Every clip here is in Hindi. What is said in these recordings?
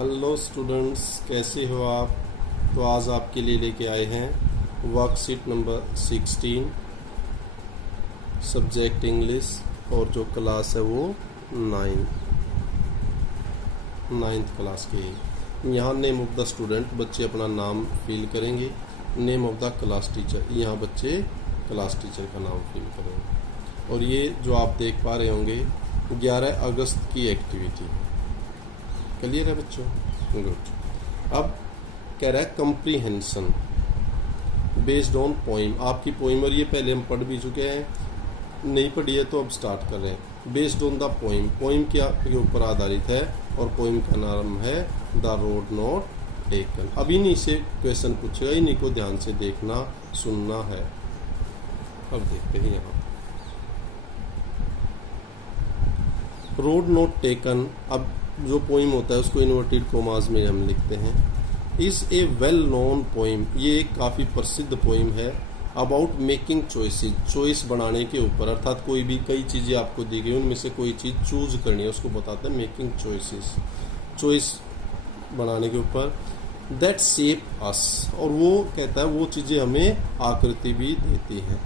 हेलो स्टूडेंट्स, कैसे हो आप। तो आज आपके लिए लेके आए हैं वर्कशीट नंबर 16 सब्जेक्ट इंग्लिश और जो क्लास है वो 9th क्लास की। यहाँ नेम ऑफ द स्टूडेंट, बच्चे अपना नाम फिल करेंगे। Name of the class teacher, यहाँ बच्चे क्लास टीचर का नाम फिल करेंगे। और ये जो आप देख पा रहे होंगे 11 अगस्त की एक्टिविटी। क्लियर है बच्चों? गुड। अब कह रहा है कंप्रीहेंशन बेस्ड ऑन पोइम। आपकी पोइम, और ये पहले हम पढ़ भी चुके हैं, नहीं पढ़ी है तो अब स्टार्ट कर रहे हैं। Based on the poem, poem क्या के ऊपर आधारित है और पोइम का नाम है द रोड नॉट टेकन। अब इन्हीं से क्वेश्चन पूछेगा, इन्हीं को ध्यान से देखना सुनना है। अब देखते हैं यहाँ रोड नॉट टेकन। अब जो पोइम होता है उसको इन्वर्टेड कोमास में हम लिखते हैं। Is a well known poem, ये एक काफ़ी प्रसिद्ध पोइम है। अबाउट मेकिंग चॉइसेस, चॉइस बनाने के ऊपर, अर्थात कोई भी कई चीज़ें आपको दी गई उनमें से कोई चीज़ चूज करनी है, उसको बताते हैं मेकिंग चॉइसेस। चॉइस बनाने के ऊपर दैट शेप अस, और वो कहता है वो चीज़ें हमें आकृति भी देती हैं।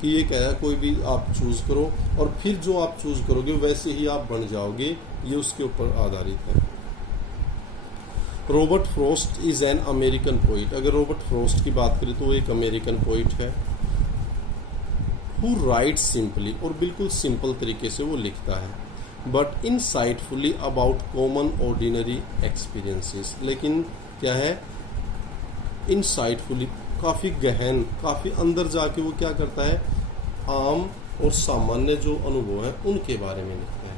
कि ये कह रहा है कोई भी आप चूज करो और फिर जो आप चूज करोगे वैसे ही आप बन जाओगे, ये उसके ऊपर आधारित है। Robert Frost is an American poet. अगर रॉबर्ट फ्रॉस्ट की बात करें तो वो एक अमेरिकन पोइट है। हु राइट्स सिंपली, और बिल्कुल सिंपल तरीके से वो लिखता है। But insightfully about common ordinary experiences, लेकिन क्या है इनसाइटफुली, काफ़ी गहन, काफ़ी अंदर जाके वो क्या करता है, आम और सामान्य जो अनुभव है उनके बारे में लिखता है।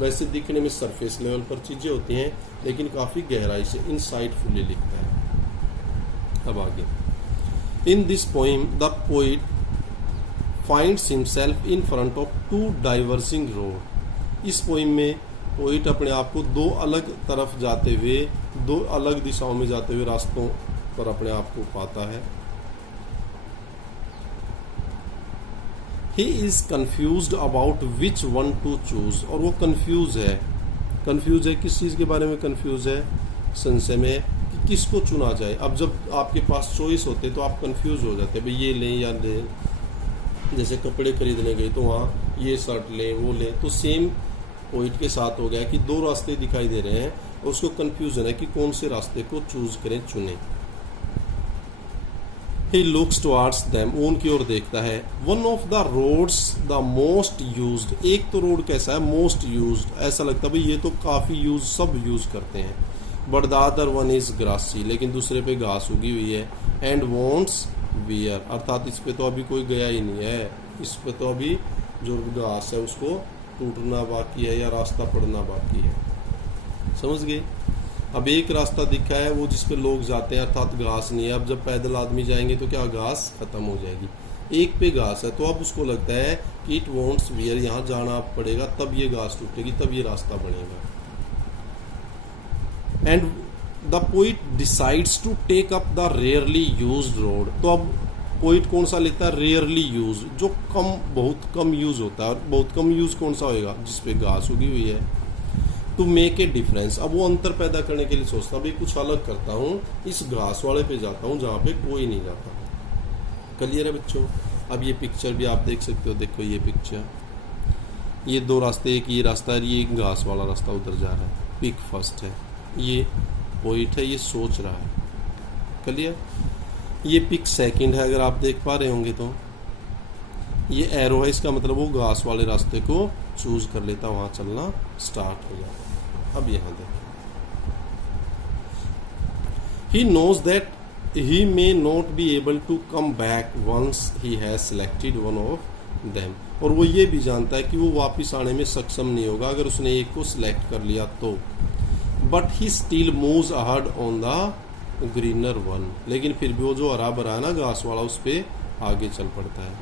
वैसे दिखने में सरफेस लेवल पर चीज़ें होती हैं, लेकिन काफ़ी गहराई से इनसाइटफुली लिखता है। अब आगे, in this poem the poet finds himself in front of two diverging road. इस पोइम में पोइट अपने आप को दो अलग तरफ जाते हुए, दो अलग दिशाओं में जाते हुए रास्तों पर अपने आप को पाता है। He is confused about which one to choose, और वो कंफ्यूज है किस चीज़ के बारे में कंफ्यूज है, संशय में कि किसको चुना जाए। अब जब आपके पास चॉइस होते तो आप कंफ्यूज हो जाते, भाई ये लें या लें। जैसे कपड़े खरीदने गए तो वहाँ ये शर्ट लें वो लें, तो सेम पॉइंट के साथ हो गया कि दो रास्ते दिखाई दे रहे हैं और उसको कंफ्यूजन है कि कौन से रास्ते को चूज करें, चुने। He looks towards them, उनकी ओर देखता है। One of the roads the most used, एक तो रोड कैसा है, most used, ऐसा लगता है भाई ये तो काफ़ी यूज, सब यूज करते हैं। But the other one is grassy, लेकिन दूसरे पे घास उगी हुई है। And wants wear, अर्थात इस पे तो अभी कोई गया ही नहीं है, इस पे तो अभी जो घास है उसको टूटना बाकी है या रास्ता पड़ना बाकी है। समझ गए? अब एक रास्ता दिखा है वो जिस पे लोग जाते हैं, अर्थात घास नहीं है। अब जब पैदल आदमी जाएंगे तो क्या घास खत्म हो जाएगी। एक पे घास है तो अब उसको लगता है कि इट वॉन्ट्स वियर, यहाँ जाना पड़ेगा तब ये घास टूटेगी, तब ये रास्ता बनेगा। And the poet decides to take up the rarely used road. तो अब पोइट कौन सा लेता है, रेयरली यूज, जो कम, बहुत कम यूज होता है। और बहुत कम यूज कौन सा होएगा, जिसपे घास उगी हुई है। टू मेक ए डिफरेंस, अब वो अंतर पैदा करने के लिए सोचता भाई कुछ अलग करता हूँ, इस घास वाले पे जाता हूँ जहाँ पे कोई नहीं जाता। क्लियर है बच्चों? अब ये पिक्चर भी आप देख सकते हो, देखो ये पिक्चर, ये दो रास्ते, एक ये रास्ता है, ये घास वाला रास्ता उधर जा रहा है। पिक फर्स्ट है, ये पोइट है, ये सोच रहा है। क्लियर? ये पिक सेकंड है, अगर आप देख पा रहे होंगे तो ये एरो है, इसका मतलब वो घास वाले रास्ते को चूज कर लेता, वहां चलना स्टार्ट हो जाता। अब यहां देखिए, he knows that he may not be able to come back once he has selected one of them, और वो ये भी जानता है कि वो वापस आने में सक्षम नहीं होगा अगर उसने एक को सिलेक्ट कर लिया तो। but he still moves ahead on the greener one, लेकिन फिर भी वो जो हरा भरा है ना घास वाला, उस पर आगे चल पड़ता है।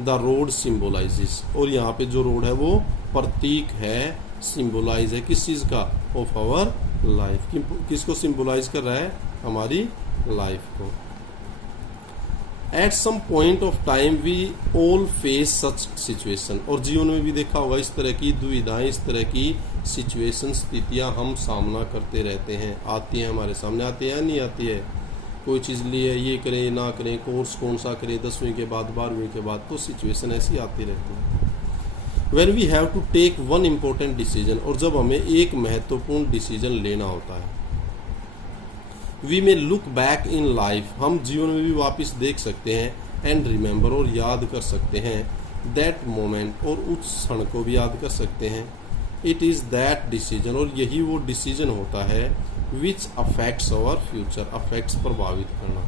द रोड सिम्बोलाइजेस, और यहाँ पे जो रोड है वो प्रतीक है, सिम्बोलाइज है किस चीज़ का, ऑफ आवर लाइफ। किसको सिम्बोलाइज कर रहा है, हमारी लाइफ को। At some point of time we all face such situation, और जीवन में भी देखा होगा इस तरह की दुविधाएं, इस तरह की सिचुएशन, स्थितियां हम सामना करते रहते हैं, आती हैं हमारे सामने, आती है नहीं आती है। कोई चीज़ लिए ये करें ना करें, कोर्स कौन सा करें 10वीं के बाद 12वीं के बाद, तो सिचुएशन ऐसी आती रहती है। When we have to take one important decision, और जब हमें एक महत्वपूर्ण डिसीजन लेना होता है, we may look back in life, हम जीवन में भी वापस देख सकते हैं, and remember, और याद कर सकते हैं, that moment, और उस क्षण को भी याद कर सकते हैं। It is that decision, और यही वो डिसीजन होता है which affects our future, affects प्रभावित करना,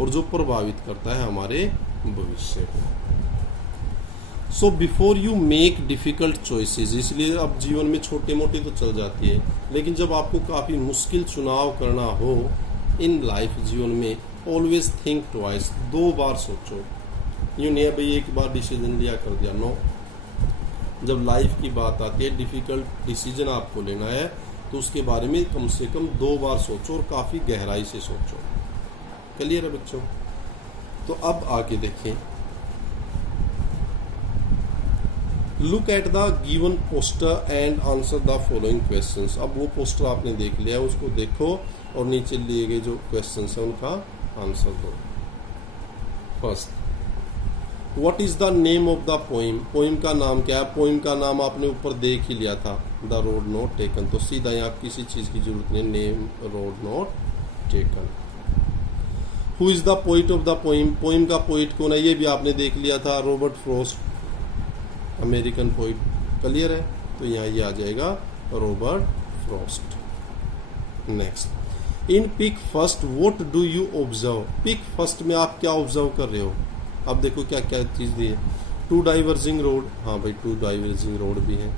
और जो प्रभावित करता है हमारे भविष्य को। So before you make difficult choices, इसलिए अब जीवन में छोटे मोटे तो चल जाती है, लेकिन जब आपको काफ़ी मुश्किल चुनाव करना हो इन लाइफ, जीवन में, ऑलवेज थिंक ट्वाइस, 2 बार सोचो। यूँ नहीं है भाई एक बार डिसीजन लिया कर दिया, नो। जब लाइफ की बात आती है, डिफ़िकल्ट डिसीजन आपको लेना है, तो उसके बारे में कम से कम 2 बार सोचो और काफ़ी गहराई से सोचो। क्लियर है बच्चों? तो अब आगे देखें, look at the given poster and answer the following questions. अब वो पोस्टर आपने देख लिया है, उसको देखो और नीचे लिए गए जो क्वेश्चंस हैं उनका आंसर दो। First, what is the name of the poem, poem का नाम क्या है? पोइम का नाम आपने ऊपर देख ही लिया था, द रोड नॉट टेकन, तो सीधा यहाँ किसी चीज की जरूरत नहीं, name road not taken. Who is the poet of the poem, poem का पोइट कौन है ये भी आपने देख लिया था, Robert Frost, American poet. Clear है? तो यहाँ ये आ जाएगा Robert Frost. Next, in pick first what do you observe, pick first में आप क्या ऑब्जर्व कर रहे हो? अब देखो क्या क्या चीज दी है, 2 डाइवर्जिंग रोड, हाँ भाई 2 डाइवर्जिंग रोड भी है।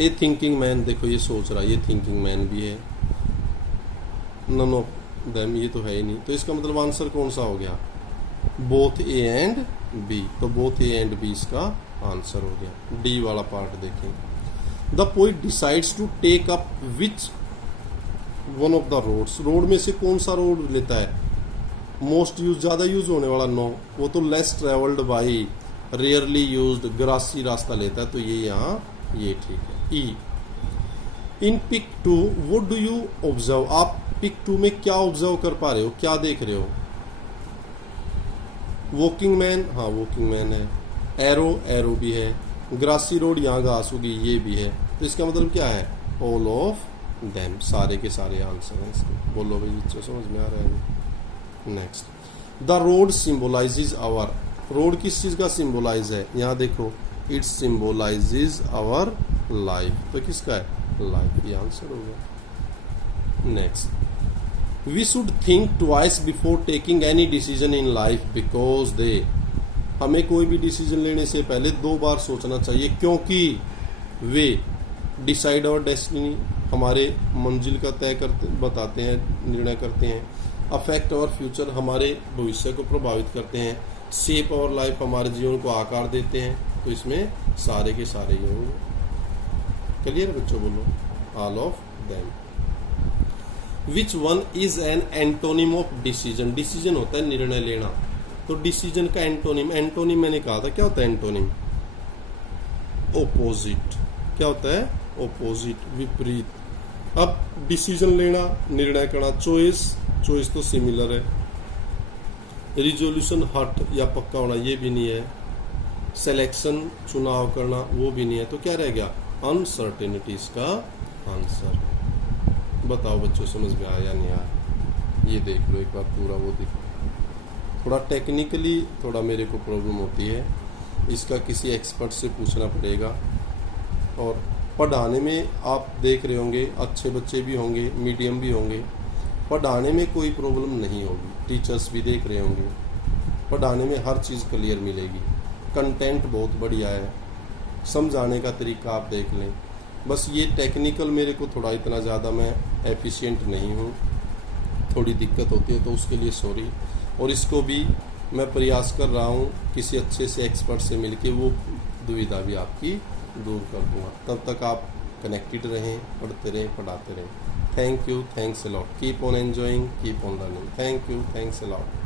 ए थिंकिंग मैन, देखो ये सोच रहा है, ये थिंकिंग मैन भी है। नन ऑफ देम, ये तो है ही नहीं, तो इसका मतलब आंसर कौन सा हो गया? बोथ ए एंड बी, तो बोथ ए एंड बी इसका आंसर हो गया। डी वाला पार्ट देखें, the poet decides to take up which one of the roads, road में से कौन सा रोड लेता है? मोस्ट यूज, ज्यादा यूज होने वाला, नो, वो तो less travelled by, rarely used, grassy रास्ता लेता है, तो ये यहाँ ये ठीक है। ई, in pic 2 what do you observe, आप पिक 2 में क्या ऑब्जर्व कर पा रहे हो, क्या देख रहे हो? वॉकिंग मैन, हाँ वॉकिंग मैन है। एरो, एरो भी है। ग्रासी रोड, यहाँ घास होगी, ये भी है, तो इसका मतलब क्या है? ऑल ऑफ देम, सारे के सारे आंसर हैं इसके। बोलो भाई बच्चों समझ में आ रहा है? Next, the road symbolises our, road किस चीज का सिंबलाइज है? यहाँ देखो, इट सिंबलाइजेज आवर लाइफ, तो किसका है? लाइफ, ये आंसर हो गया। Next, we should think twice before taking any decision in life because they, हमें कोई भी डिसीजन लेने से पहले 2 बार सोचना चाहिए, क्योंकि वे डिसाइड आवर डेस्टिनी, हमारे मंजिल का तय करते बताते हैं, निर्णय करते हैं। अफेक्ट आवर फ्यूचर, हमारे भविष्य को प्रभावित करते हैं। शेप आवर लाइफ, हमारे जीवन को आकार देते हैं, तो इसमें सारे के सारे ही होंगे। क्लियर बच्चों? बोलो, all of them. Which one is an antonym of decision, decision होता है निर्णय लेना, तो डिसीजन का एंटोनिम, एंटोनिम मैंने कहा था, क्या होता है एंटोनिम? ओपोजिट, क्या होता है? ओपोजिट, विपरीत। अब डिसीजन लेना, निर्णय करना, चॉइस, चॉइस तो सिमिलर है। रिजोल्यूशन, हट या पक्का होना, ये भी नहीं है। सिलेक्शन, चुनाव करना, वो भी नहीं है, तो क्या रह गया? अनसर्टेनिटीज का आंसर। बताओ बच्चों समझ में आया या नहीं आया? ये देख लो एक बार पूरा, वो दिख, थोड़ा टेक्निकली थोड़ा मेरे को प्रॉब्लम होती है, इसका किसी एक्सपर्ट से पूछना पड़ेगा। और पढ़ाने में आप देख रहे होंगे, अच्छे बच्चे भी होंगे, मीडियम भी होंगे, पढ़ाने में कोई प्रॉब्लम नहीं होगी, टीचर्स भी देख रहे होंगे, पढ़ाने में हर चीज़ क्लियर मिलेगी, कंटेंट बहुत बढ़िया है, समझाने का तरीका आप देख लें। बस ये टेक्निकल मेरे को थोड़ा इतना ज़्यादा मैं एफिशिएंट नहीं हूँ, थोड़ी दिक्कत होती है, तो उसके लिए सॉरी। और इसको भी मैं प्रयास कर रहा हूँ किसी अच्छे से एक्सपर्ट से मिलके वो दुविधा भी आपकी दूर कर दूँगा। तब तक आप कनेक्टेड रहें, पढ़ते रहें, पढ़ाते रहें। Thank you, thanks a lot, keep on enjoying, keep on learning. Thank you, thanks a lot.